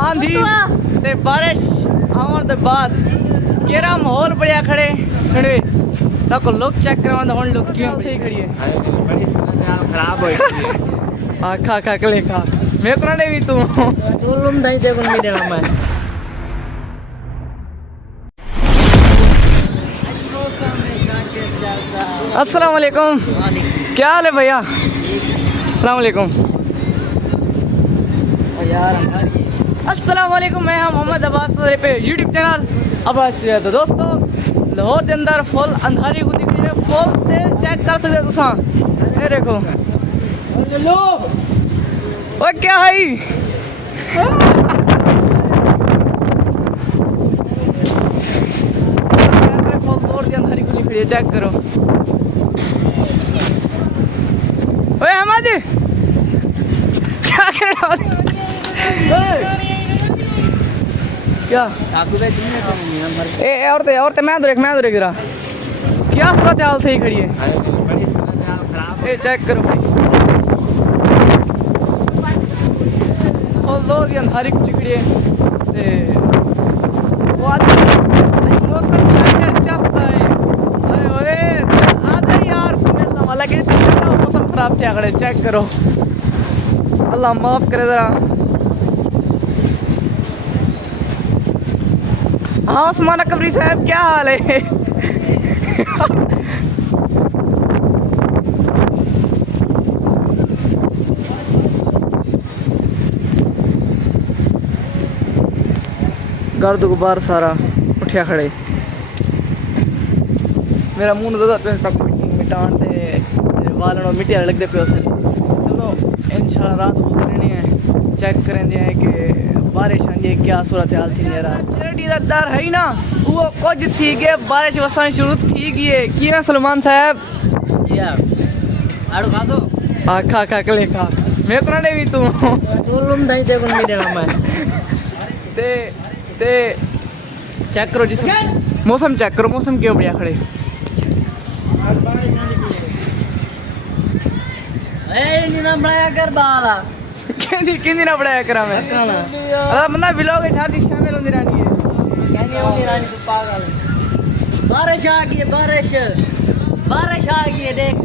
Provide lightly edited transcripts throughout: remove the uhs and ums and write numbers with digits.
आंधी ते बारिश आवन दे बाद केरा माहौल बढ़िया खड़े सुनवे तक लोग चेक करवा हुन लोग क्यों थी खड़ी है बड़ी सूरत खराब हो गई आ खा खा कले खा मैं को ना भी तू लुम दई दे बन मेरे नाम है अस्सलाम वालेकुम क्या हाल है भैया अस्सलाम वालेकुम यार अस्सलाम वालेकुम मैं हम मोहम्मद अब्बास पे यूट्यूब चैनल अब्बास तो दोस्तों लाहौर के अंदर फुल अंधारी को दिख रही है फुल ते चेक कर सकते हो तुसा ये देखो लो ओए क्या है फुल तोड़ के अंधारी को दिख रही है चेक करो ओए अहमद क्या कर रहा है क्या ए औरतें मैं दूर गिरा क्या सूरत हाल थी खड़ी है बड़ी सूरत खराब ए चेक करो भाई और लोग ये अंधारी खुली खड़ी है ते वो आदमी मौसम चेक चलता है अरे ओए आधा यार मिलना वाला कि मौसम खराब थे खड़े चेक करो अल्लाह माफ करे जरा हाँ उस्मान कबरी साहब क्या हाल है गर्द गुबार सारा उठिया खड़े मेरा मुंह नजर तक मिटान दे वालों मिट्टी लगते पे उसे चलो इंशाल्लाह रात गुजरनी है चेक करेंगे हैं कि बारिश आंदी है क्या सूरत हाल थी मेरा दर है ना वो कुछ थी कि बारिश वसन शुरू थी गई है कि सलमान साहब यार आड़ो खा दो आ खा खा कले खा मैं को ना भी तू लुम दई दे बन मेरे नाम है ते चेक करो जिस मौसम चेक करो मौसम क्यों बढ़िया खड़े बारिश आंदी ए नीना बनाया कर बाला किंदी ना पढ़ाया करा मैं अरे बंदा व्लॉग में शादी शामिल होती रहनी है कहनी होनी रानी तू पागल बारिश आ गई है बारिश आ गई है देख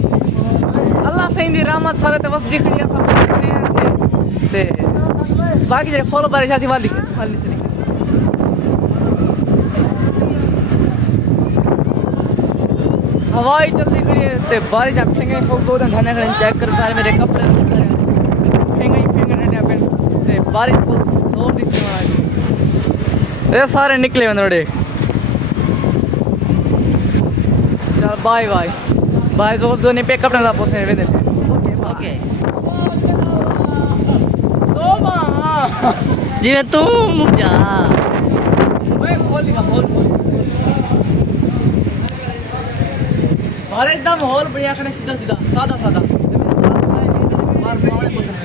अल्लाह सही दी रहमत सारे ते बस दिखनी है सब दिखने थे ते बाकी जे फॉलो बारिश आसी वाली से हवाई चलती खड़ी है ते बारिश जब फेंगे फोक दो दिन खाने खड़े चेक कर सारे मेरे कपड़े फेंगे ठंडे पे ते बारिश फुल जोर दी थी आज ये सारे निकले बंदे चल बाय बाय बाय जोर दो ने पे कपड़े दा पोसे वे दे ओके तो बा जिवे तू मुझा ओए बोल लिखा बोल बारिश दा माहौल बढ़िया खड़े सीधा सीधा सादा सादा बार पावड़े पसंद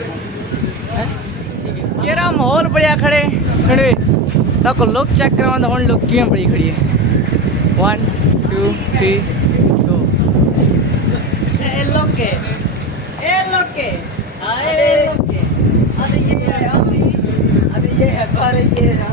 है केरा माहौल बढ़िया खड़े सुनवे तक लोग चेक करवा हुन लोग क्यों बड़ी खड़ी है 1 2 3 गो ए लोके अरे ये है बारे ये है